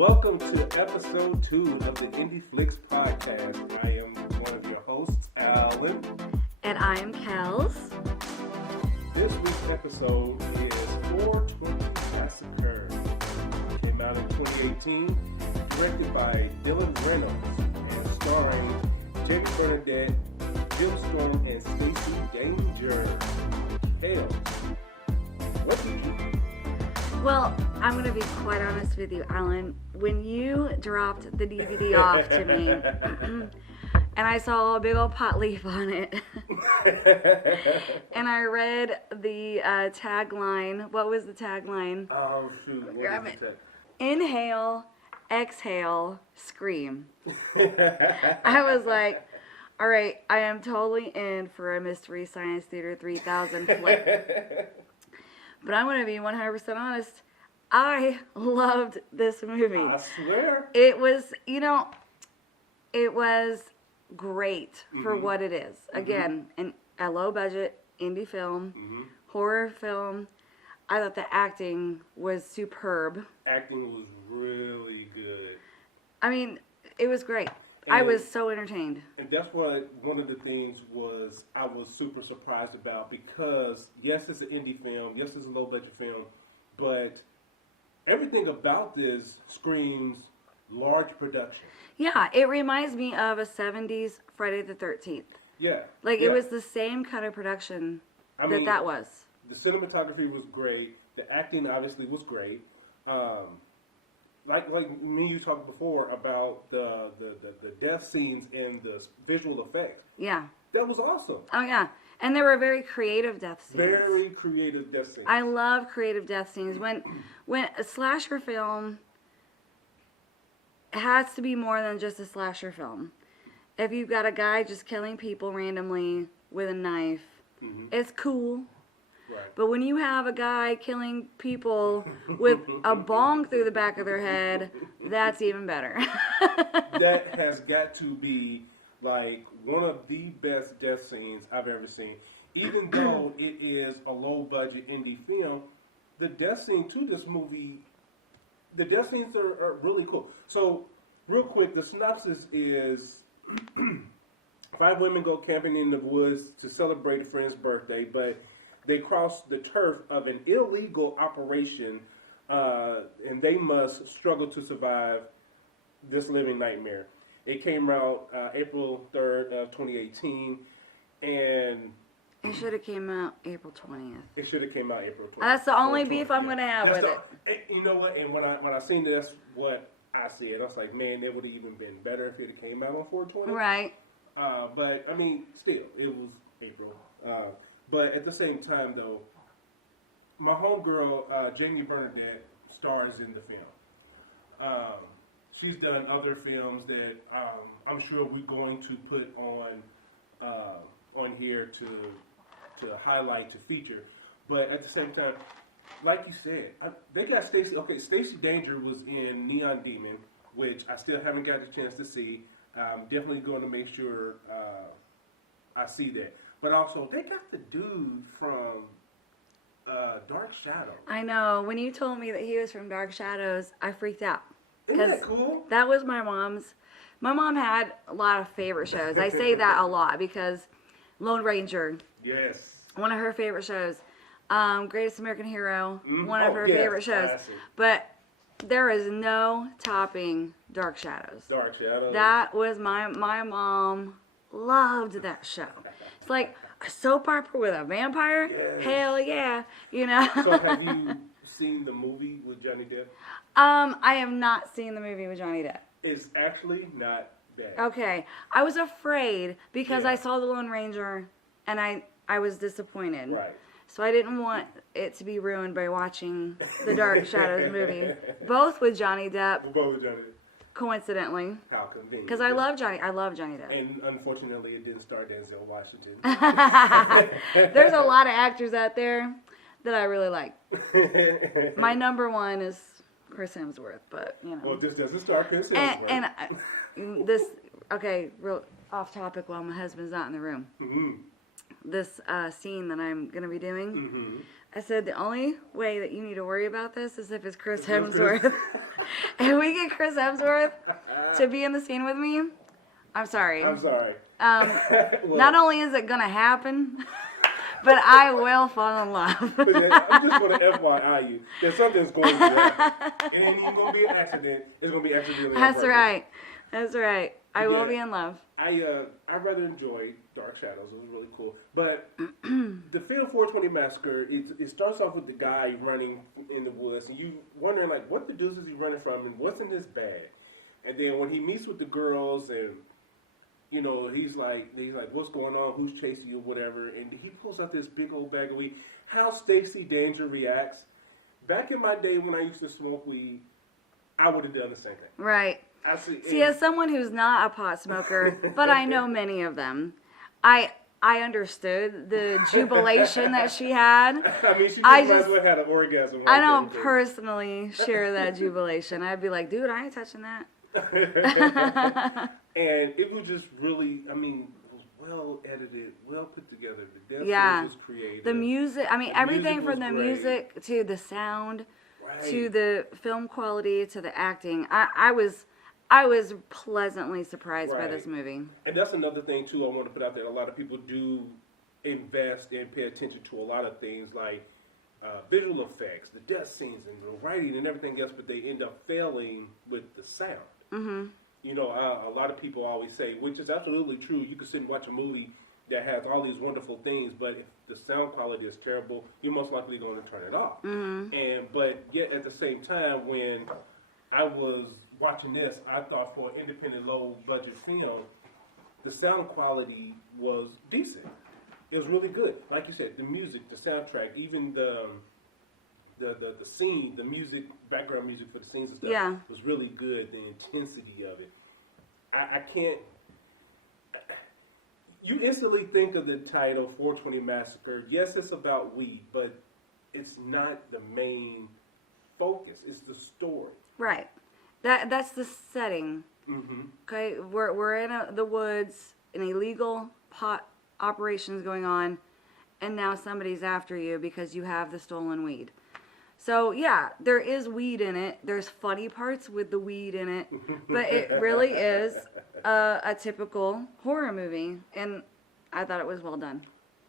Welcome to episode 2 of the Indie Flix podcast. I am one of your hosts, Alan. And I am Kells. This week's episode is 420 Massacre. It came out in 2018, directed by Reynolds, and starring Bernadette, Jill Storm, and Stacey Danger. Kells, what did you think? Well, I'm going to be quite honest with you, Alan. When you dropped the DVD off to me, and I saw a big old pot leaf on it, and I read the tagline. What was the tagline? Oh, shoot. What is it? Inhale, exhale, scream. I was like, all right, I am totally in for a Mystery Science Theater 3000 flick. But I'm going to be 100% honest. I loved this movie. I swear. It was, it was great for what it is. Again, a low budget indie film, horror film. I thought the acting was superb. Acting was really good. I mean, it was great. I was so entertained. And that's what one of the things was I was super surprised about, because yes, it's an indie film, yes, it's a low budget film, but everything about this screams large production. Yeah, it reminds me of a 70s Friday the 13th. Yeah. It was the same kind of production that was. The cinematography was great. The acting obviously was great. Like me and you talked before about the death scenes and the visual effects. Yeah. That was awesome. Oh, yeah. And there were very creative death scenes. Very creative death scenes. I love creative death scenes. When a slasher film has to be more than just a slasher film. If you've got a guy just killing people randomly with a knife, it's cool. Right. But when you have a guy killing people with a bong through the back of their head, that's even better. That has got to be like one of the best death scenes I've ever seen. Even though it is a low budget indie film, the death scene to this movie, the death scenes are really cool. So, real quick, the synopsis is 5 women go camping in the woods to celebrate a friend's birthday, but they cross the turf of an illegal operation, and they must struggle to survive this living nightmare. It came out April 3rd of 2018, and it should have came out April 20th. It should have came out April 20th. That's the only beef I'm going to have with it. You know what? And when I seen this, what I said, I was like, man, it would have even been better if it came out on 420. Right. But, I mean, still, it was April. But at the same time, though, my homegirl, Jamie Bernadette, stars in the film. She's done other films that I'm sure we're going to put on here to highlight, to feature. But at the same time, like you said, they got Stacey. Okay, Stacey Danger was in Neon Demon, which I still haven't got the chance to see. I'm definitely going to make sure I see that. But also, they got the dude from Dark Shadows. I know. When you told me that he was from Dark Shadows, I freaked out. Isn't that cool? That was my mom's. My mom had a lot of favorite shows. I say that a lot because Lone Ranger. Yes. One of her favorite shows. Greatest American Hero. One of her favorite shows. Classic. But there is no topping Dark Shadows. Dark Shadows. That was my mom loved that show. It's like a soap opera with a vampire. Yes. Hell yeah, So have you seen the movie with Johnny Depp? I have not seen the movie with Johnny Depp. It's actually not bad. Okay, I was afraid because I saw the Lone Ranger and I was disappointed. Right. So I didn't want it to be ruined by watching the Dark Shadows movie, both with Johnny Depp. Both with Johnny Depp. Coincidentally. How convenient. Because I love Johnny Depp. And unfortunately, it didn't star Denzel Washington. There's a lot of actors out there that I really like. My number one is Chris Hemsworth, but Well, this doesn't star Chris Hemsworth. real off topic while my husband's not in the room. this scene that I'm going to be doing. Mm-hmm. I said, the only way that you need to worry about this is if it's Chris Hemsworth. If we get Chris Hemsworth to be in the scene with me, I'm sorry. I'm sorry. Well, Not only is it going to happen, but I will fall in love. I'm just going to FYI you that something's going to happen. It ain't even going to be an accident. It's going to be accidentally. That's right. That's right. I will be in love. I rather enjoyed Dark Shadows. It was really cool. But the film 420 Massacre, it starts off with the guy running in the woods, and you wondering like, what the deuce is he running from, and what's in this bag? And then when he meets with the girls, and you know, he's like, what's going on? Who's chasing you? Whatever. And he pulls out this big old bag of weed. How Stacey Danger reacts. Back in my day when I used to smoke weed, I would have done the same thing. Right. See, as someone who's not a pot smoker, but I know many of them, I understood the jubilation that she had. I mean, she might as well had an orgasm. I don't personally share that jubilation. I'd be like, dude, I ain't touching that. And it was just really, I mean, it was well edited, well put together. The dance was creative. The music, I mean, everything from the music to the sound to the film quality to the acting. I was pleasantly surprised by this movie. And that's another thing, too, I want to put out there. A lot of people do invest and pay attention to a lot of things like visual effects, the death scenes, and the writing and everything else, but they end up failing with the sound. Mm-hmm. You know, a lot of people always say, which is absolutely true, you can sit and watch a movie that has all these wonderful things, but if the sound quality is terrible, you're most likely going to turn it off. Mm-hmm. But yet, at the same time, when I was watching this, I thought for an independent, low-budget film, the sound quality was decent. It was really good. Like you said, the music, the soundtrack, even the scene, the music, background music for the scenes and stuff was really good. The intensity of it. I can't... You instantly think of the title, 420 Massacre. Yes, it's about weed, but it's not the main focus. It's the story. Right. That's the setting. Mm-hmm. Okay, we're in the woods, an illegal pot operations going on, and now somebody's after you because you have the stolen weed. So yeah, there is weed in it. There's funny parts with the weed in it, but it really is a typical horror movie, and I thought it was well done.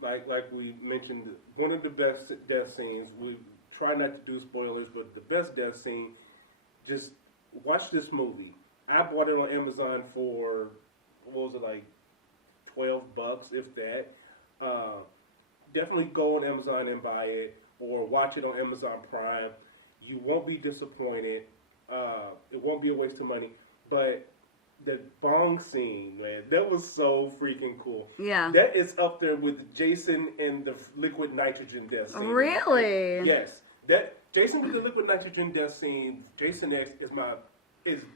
Like we mentioned, one of the best death scenes. We try not to do spoilers, but the best death scene. Just watch this movie. I bought it on Amazon for, what was it, like $12, if that. Definitely go on Amazon and buy it, or watch it on Amazon Prime. You won't be disappointed. It won't be a waste of money. But the bong scene, man, that was so freaking cool. Yeah. That is up there with Jason and the liquid nitrogen death scene. Really? Yes. That Jason with the liquid nitrogen death scene, Jason X is my favorite.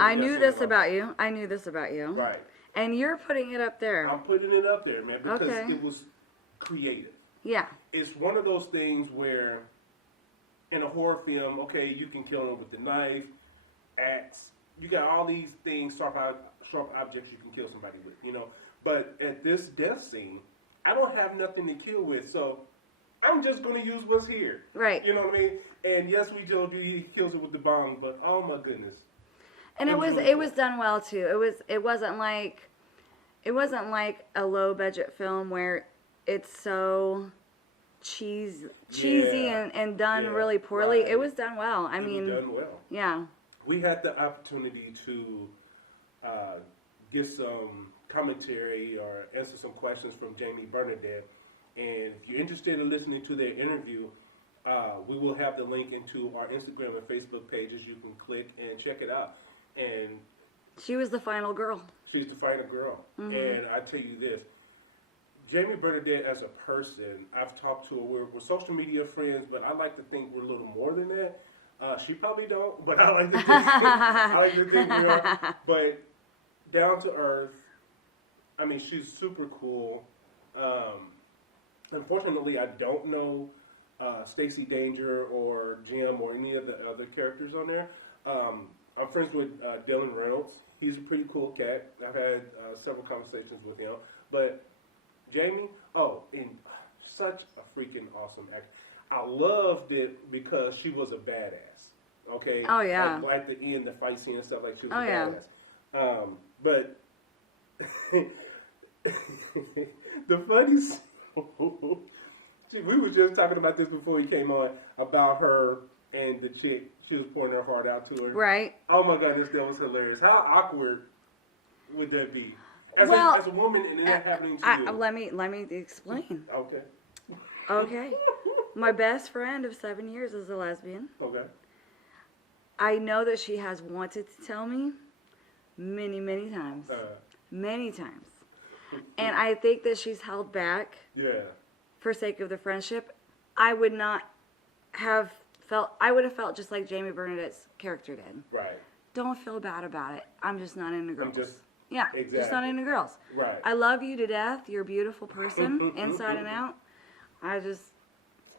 I knew this about you. I knew this about you. Right. And you're putting it up there. I'm putting it up there, man, because it was creative. Yeah. It's one of those things where in a horror film, okay, you can kill them with the knife, axe. You got all these things, sharp objects you can kill somebody with, you know. But at this death scene, I don't have nothing to kill with, so I'm just going to use what's here. Right. You know what I mean? And yes, we told you he kills it with the bong, but oh my goodness. And it was done well too. It wasn't like a low budget film where it's so cheesy and done really poorly. Right. It was done well. I mean, done well. Yeah. We had the opportunity to get some commentary or answer some questions from Jamie Bernadette. And if you're interested in listening to their interview, we will have the link into our Instagram and Facebook pages. You can click and check it out. And she was the final girl. She's the final girl. Mm-hmm. And I tell you this, Jamie Bernadette as a person, I've talked to her. We're social media friends, but I like to think we're a little more than that. She probably don't, but I like to think we are. But down to earth, I mean, she's super cool. Unfortunately, I don't know Stacey Danger or Jim or any of the other characters on there. I'm friends with Reynolds. He's a pretty cool cat. I've had several conversations with him. But Jamie, and such a freaking awesome actor. I loved it because she was a badass. Okay. Oh yeah. Like at the end, the fight scene and stuff, like she was Oh a yeah. badass. But the funny, we were just talking about this before he came on about her and the chick. She was pouring her heart out to her. Right. Oh my goodness, that was hilarious. How awkward would that be? As a woman, and that happening to you. Let me explain. Okay. Okay. My best friend of 7 years is a lesbian. Okay. I know that she has wanted to tell me many, many times. Many times. And I think that she's held back. Yeah. For sake of the friendship. I would have felt just like Jamie Bernadette's character did. Right. Don't feel bad about it. I'm just not into girls. Exactly. Just not into girls. Right. I love you to death. You're a beautiful person, inside and out. I just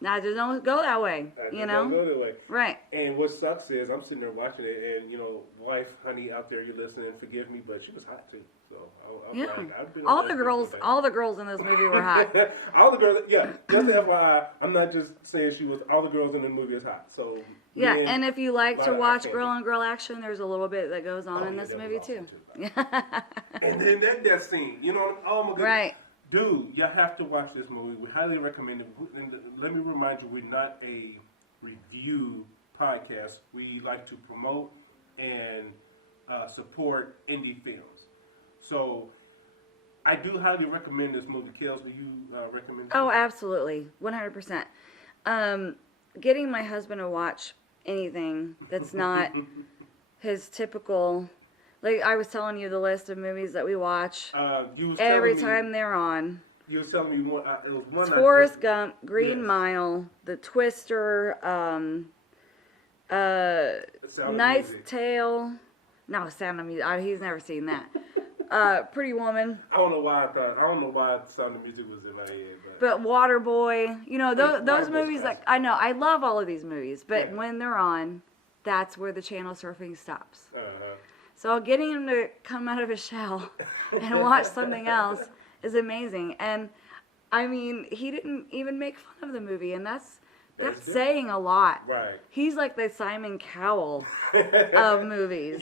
don't go that way. Don't go that way. Right. And what sucks is I'm sitting there watching it, and wife, honey, out there, you're listening. Forgive me, but she was hot too. So all the girls in this movie were hot. All the girls, yeah. Just FYI, I'm not just saying she was. All the girls in the movie is hot. So yeah, and if you like to watch girl on girl action, there's a little bit that goes on in this movie too. And then that death scene, oh my goodness. Right. Dude, you have to watch this movie. We highly recommend it. And let me remind you, we're not a review podcast. We like to promote and support indie films. So I do highly recommend this movie. Kells, do you recommend it? Oh, absolutely. 100%. Getting my husband to watch anything that's not his typical... Like I was telling you the list of movies that we watch every time they're on. You were telling me one. It was one. Forrest Gump, Green Mile, The Twister, Knight's Tale. No, Sound of Music. He's never seen that. Pretty Woman. I don't know why Sound of Music was in my head. But Waterboy. Those movies. Like I know, I love all of these movies, but when they're on, that's where the channel surfing stops. So getting him to come out of his shell and watch something else is amazing. And I mean, he didn't even make fun of the movie, and that's saying a lot. Right. He's like the Simon Cowell of movies.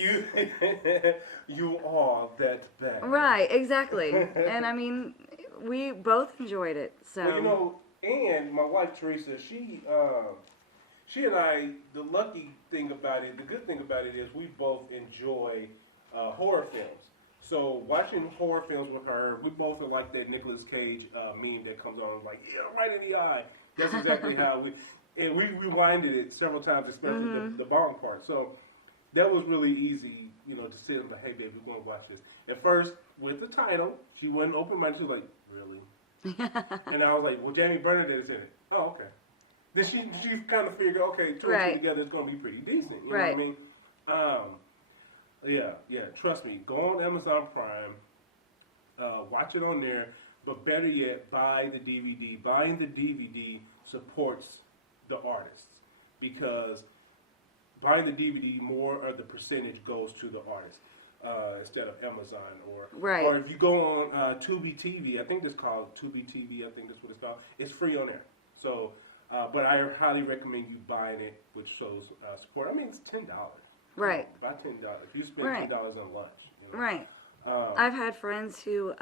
You are that bad. Right, exactly. And I mean, we both enjoyed it. So well, and my wife Teresa, she and I, the lucky thing about it, the good thing about it is we both enjoy horror films. So watching horror films with her, we both are like that Nicolas Cage meme that comes on like, yeah, right in the eye. That's exactly how we rewinded it several times, especially the bomb part. So that was really easy, to sit and like, hey baby, we're going to watch this. At first, with the title, she wasn't open-minded. She was like, really? And I was like, well, Jamie Bernadette is in it. Oh, okay. Then she kind of figured, okay, two and two together is going to be pretty decent. You know what I mean? Yeah. Trust me. Go on Amazon Prime, watch it on there. But better yet, buy the DVD. Buying the DVD supports the artists because buying the DVD, more of the percentage goes to the artist instead of Amazon or if you go on Tubi TV. I think it's called Tubi TV. I think that's what it's called. It's free on there. So. But I highly recommend you buying it, which shows support. I mean, it's $10. Right. Buy $10. You spend $10 on lunch. Right. I've had friends who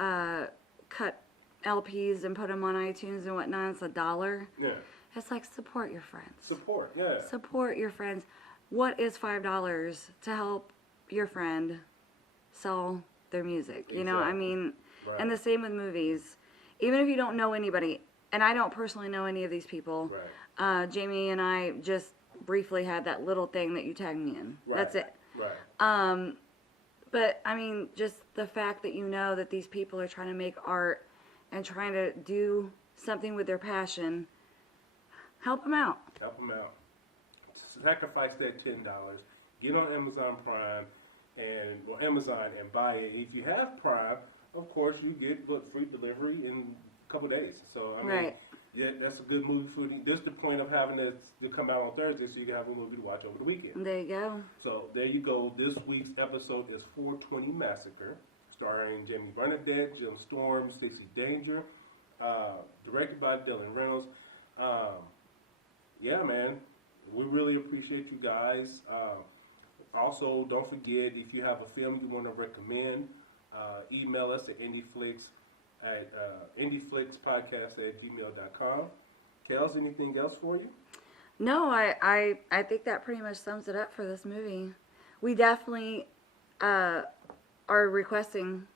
cut LPs and put them on iTunes and whatnot. It's $1. Yeah. It's like support your friends. Support, yeah. Support your friends. What is $5 to help your friend sell their music? Exactly. I mean, and the same with movies. Even if you don't know anybody. And I don't personally know any of these people. Right. Jamie and I just briefly had that little thing that you tagged me in. Right. That's it. Right. But, I mean, just the fact that you know that these people are trying to make art and trying to do something with their passion, help them out. Help them out. Sacrifice that $10. Get on Amazon Prime or Amazon and buy it. If you have Prime, of course, you get free delivery in couple days. So I mean, yeah, that's a good movie for you. This is the point of having it to come out on Thursday, so you can have a movie to watch over the weekend. There you go. So there you go. This week's episode is 420 Massacre, starring Jamie Bernadette, Jim Storm, Stacey Danger, directed by Dylan Reynolds. Yeah, man, we really appreciate you guys. Also, don't forget, if you have a film you want to recommend, email us at indieflixpodcast@gmail.com. Kells, anything else for you? No, I think that pretty much sums it up for this movie. We definitely are requesting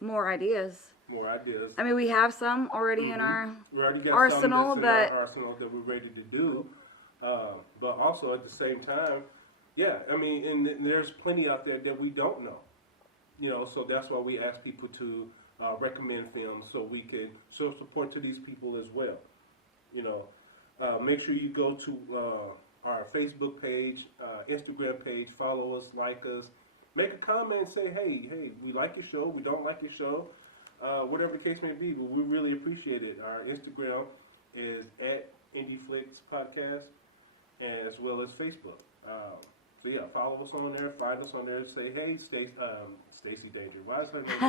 more ideas. More ideas. I mean, we have some already in our We already got arsenal, some that's in our arsenal that we're ready to do. But also at the same time, yeah, I mean, and there's plenty out there that we don't know. You know, so that's why we ask people to recommend films so we can show support to these people as well. You know, make sure you go to our Facebook page, Instagram page, follow us, like us, make a comment and say, hey, we like your show, we don't like your show, whatever the case may be. But we really appreciate it. Our Instagram is at IndieFlix Podcast, and as well as Facebook. So yeah, follow us on there, find us on there, say, hey, Stacey Danger. Why is her name? You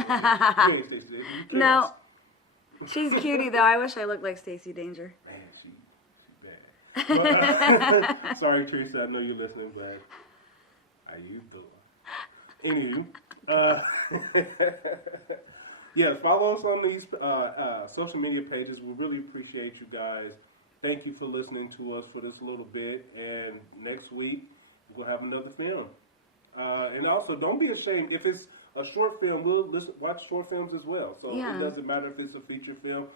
ain't Stacey Danger. You No. She's a cutie, though. I wish I looked like Stacey Danger. Man, she's bad. But, sorry, Teresa, I know you're listening, but how you doing? Anywho, yeah, follow us on these social media pages. We really appreciate you guys. Thank you for listening to us for this little bit. And next week, we'll have another film. And also, don't be ashamed. If it's a short film, we'll watch short films as well. So Yeah. it doesn't matter if it's a feature film.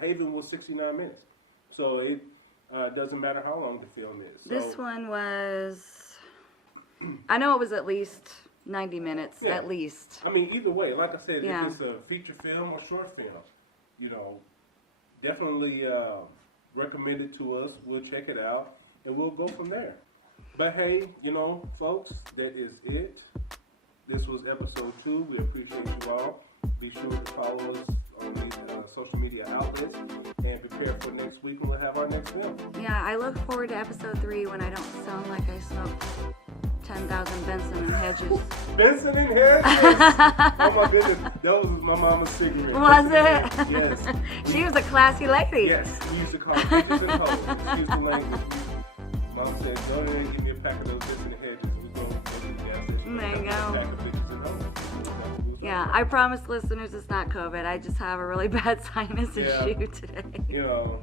Haven was 69 minutes. So it doesn't matter how long the film is. So, This one was, I know it was at least 90 minutes, Yeah. at least. I mean, either way, like I said, Yeah. if it's a feature film or short film, you know, definitely recommend it to us. We'll check it out, and we'll go from there. But hey, you know, folks, that is it. This was episode 2. We appreciate you all. Be sure to follow us on these social media outlets and prepare for next week when we'll have our next film. Yeah, I look forward to episode 3 when I don't sound like I smoked 10,000 Benson and Hedges. Benson and Hedges! Oh my goodness, that was my mama's cigarette. Was it? Yes. She was a classy lady. Yes, we used to call it bitches and hoes. Excuse the language. Mom said, go in and give me a pack of those Benson and Hedges. We go to the gas station. There you go. A pack of bitches and hoes. Yeah, I promise listeners it's not COVID. I just have a really bad sinus issue today. You know,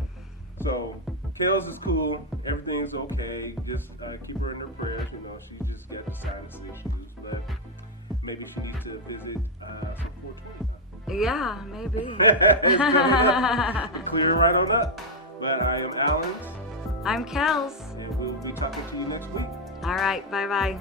so Kells is cool. Everything's okay. Just keep her in her prayers. You know, she just got the sinus issues, but maybe she needs to visit some 420. Yeah, maybe. It's coming up. Clear it right on up. But I am Alan, I'm Kells. and we'll be talking to you next week. All right, bye-bye.